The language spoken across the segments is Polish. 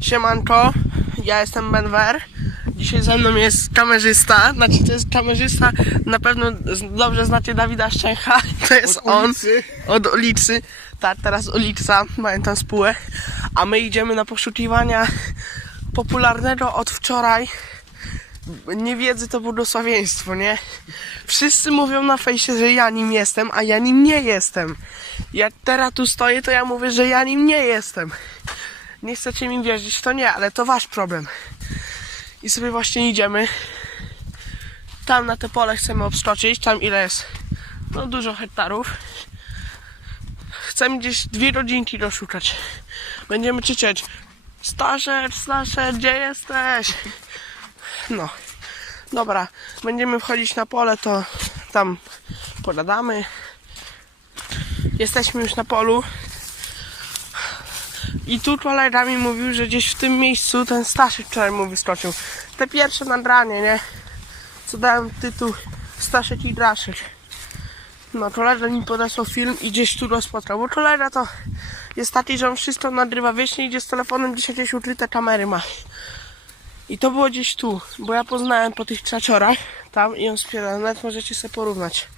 Siemanko, ja jestem Benwer. Dzisiaj ze mną jest kamerzysta, znaczy to jest kamerzysta, na pewno dobrze znacie Dawida Szczęcha, to jest Od on. Od ulicy. Tak, teraz ulica, mają tam spółę. A my idziemy na poszukiwania popularnego od wczoraj niewiedzy to błogosławieństwo, nie? Wszyscy mówią na fejsie, że ja nim jestem, a ja nim nie jestem. Jak teraz tu stoję, to ja mówię, że ja nim nie jestem. Nie chcecie mi wierzyć, to nie, ale to wasz problem. I sobie właśnie idziemy. Tam na te pole chcemy obskoczyć, tam ile jest? No dużo hektarów. Chcemy gdzieś dwie rodzinki doszukać. Będziemy krzyczeć Staszek, Staszek, gdzie jesteś? No. Dobra, będziemy wchodzić na pole, to tam pogadamy. Jesteśmy już na polu. I tu kolega mi mówił, że gdzieś w tym miejscu ten Staszek wczoraj mu wyskoczył. Te pierwsze nagranie, nie? Co dałem tytuł Staszek i Draszek. No, kolega mi podesłał film i gdzieś tu go spotkał, bo kolega to jest taki, że on wszystko nagrywa wiecznie, idzie z telefonem, gdzieś jakieś ukryte kamery ma. I to było gdzieś tu, bo ja poznałem po tych czaciorach tam i on spiera, nawet możecie sobie porównać.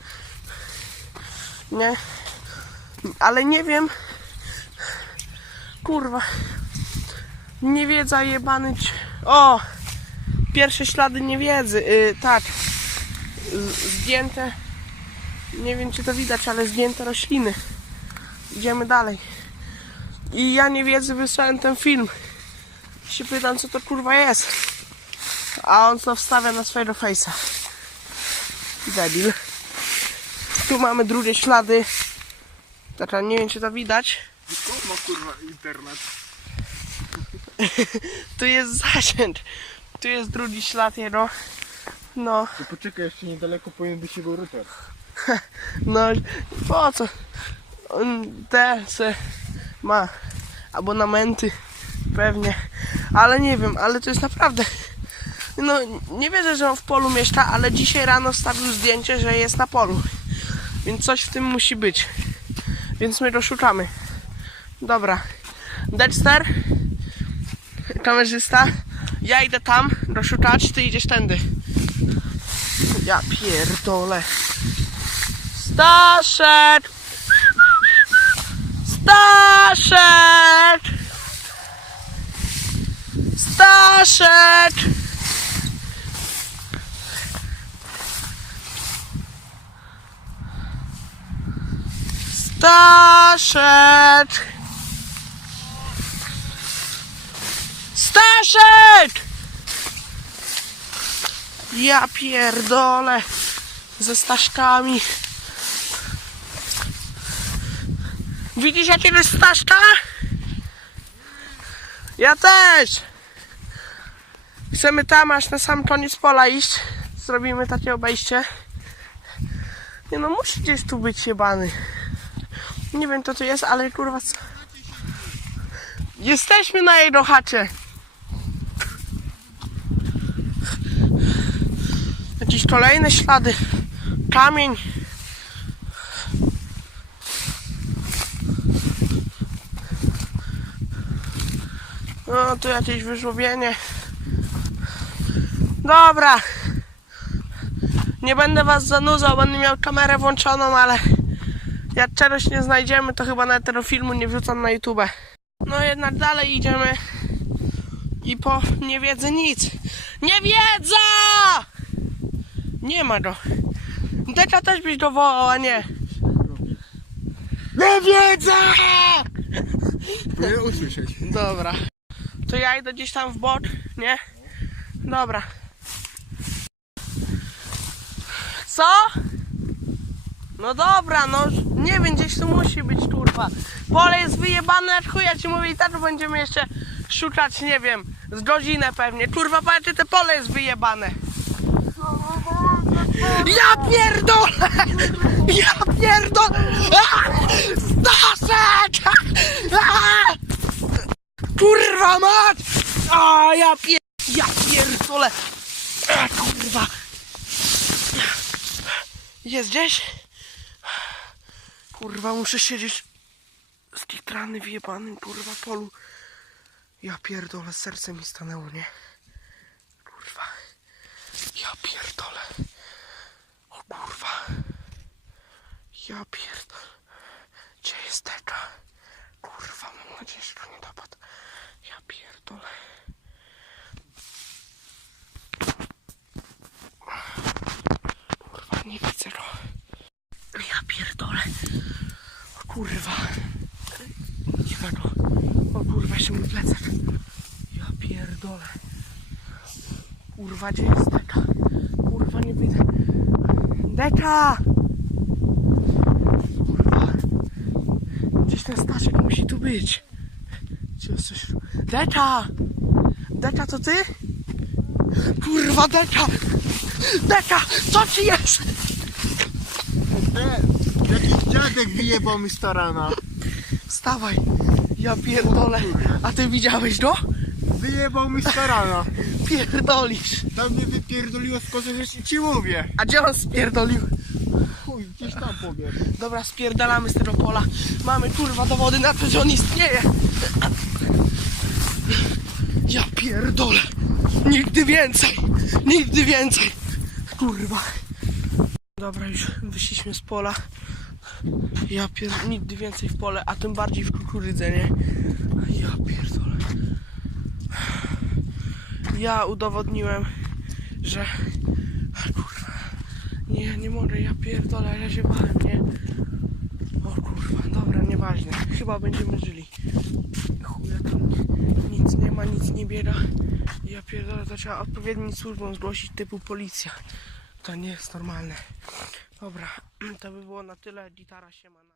Nie? Ale nie wiem. Kurwa. Niewiedza jebany. ci- O! Pierwsze ślady niewiedzy. Yy, tak. Zdjęte. Nie wiem czy to widać, ale zdjęte rośliny. Idziemy dalej. I ja niewiedzy wysłałem ten film się pytam, co to kurwa jest. A on to wstawia na swojego face'a. Debil. Tu mamy drugie ślady. Nie wiem, czy to widać. Skąd ma kurwa internet? Tu jest zasięg. Tu jest drugi ślad jego. No, To poczekaj, jeszcze niedaleko powinien być jego router. no, po co? On te se ma abonamenty. Pewnie. Ale nie wiem, ale to jest naprawdę. No, nie wierzę, że on w polu mieszka, ale dzisiaj rano wstawił zdjęcie, że jest na polu. Więc coś w tym musi być. Więc my go szukamy. Dobra. Dexter, kamerzysta, ja idę tam doszukać, ty idziesz tędy. Ja pierdolę. Staszek! Staszek! Staszek! Staszek! Staszek! Ja pierdolę ze Staszkami. Widzisz jakiegoś Staszka? Ja też! Chcemy tam aż na sam koniec pola iść. Zrobimy takie obejście. Nie no, musi gdzieś tu być jebany. Nie wiem co to jest, ale kurwa co... Jesteśmy na jego chacie. Jakieś kolejne ślady. Kamień. No, tu jakieś wyżłobienie. Dobra. Nie będę was zanudzał, będę miał kamerę włączoną, ale jak czegoś nie znajdziemy, to chyba nawet tego filmu nie wrzucam na YouTube. No jednak dalej idziemy i po niewiedzy nic. Niewiedza! Nie ma go. Deka też byś go wołał, a nie. Niewiedza! Powinien usłyszeć. Dobra. To ja idę gdzieś tam w bok, nie? Dobra. Co? No dobra, no nie wiem, gdzieś tu musi być, kurwa. Pole jest wyjebane jak chuj, ja ci mówię i tak będziemy jeszcze szukać, nie wiem, z godzinę pewnie. Kurwa, patrzcie, te pole jest wyjebane. Ja pierdolę! Ja pierdolę! Staszek! Kurwa mać! A ja pier... Ja pierdolę! A, kurwa! Jest gdzieś? Kurwa, muszę siedzieć z tej trany w jebanym, kurwa, polu. Ja pierdolę, serce mi stanęło, nie? Kurwa. Ja pierdolę. O kurwa. Ja pierdolę. Gdzie jest tecza? Kurwa, mam nadzieję, że go nie dopadł. Ja pierdolę. Kurwa, nie widzę go. Ja pierdolę. O kurwa. Ma go. O kurwa, jeszcze mój plecak. Ja pierdolę. Kurwa, gdzie jest deka? Kurwa, nie widzę. Deka! Kurwa. Gdzieś ten Staszek musi tu być. Coś? Deka! Deka, to ty? Kurwa, Deka! Deka! Co ci jest? Jakiś dziadek wyjebał mi starana. Wstawaj! Ja pierdolę. A ty widziałeś go? Wyjebał mi starana. Pierdolisz. Tam mnie wypierdoliło z kozy, ci mówię. A gdzie on spierdolił? Chuj, gdzieś tam pobiegł. Dobra, spierdalamy z tego pola. Mamy kurwa dowody na to, że on istnieje. Ja pierdolę. Nigdy więcej. Nigdy więcej. Kurwa. Dobra, już wyszliśmy z pola. Ja pier... Nigdy więcej w pole, a tym bardziej w kukurydze, nie? Ja pierdolę. Ja udowodniłem, że... Kurwa. Nie, nie mogę, ja pierdolę, ja się bałem, nie? O kurwa, dobra, nieważne. Chyba będziemy żyli. Chuja, tu nic nie ma, nic nie biera. Ja pierdolę, to trzeba odpowiednim służbom zgłosić typu policja. To nie jest normalne. Dobra, to by było na tyle. Gitara się ma.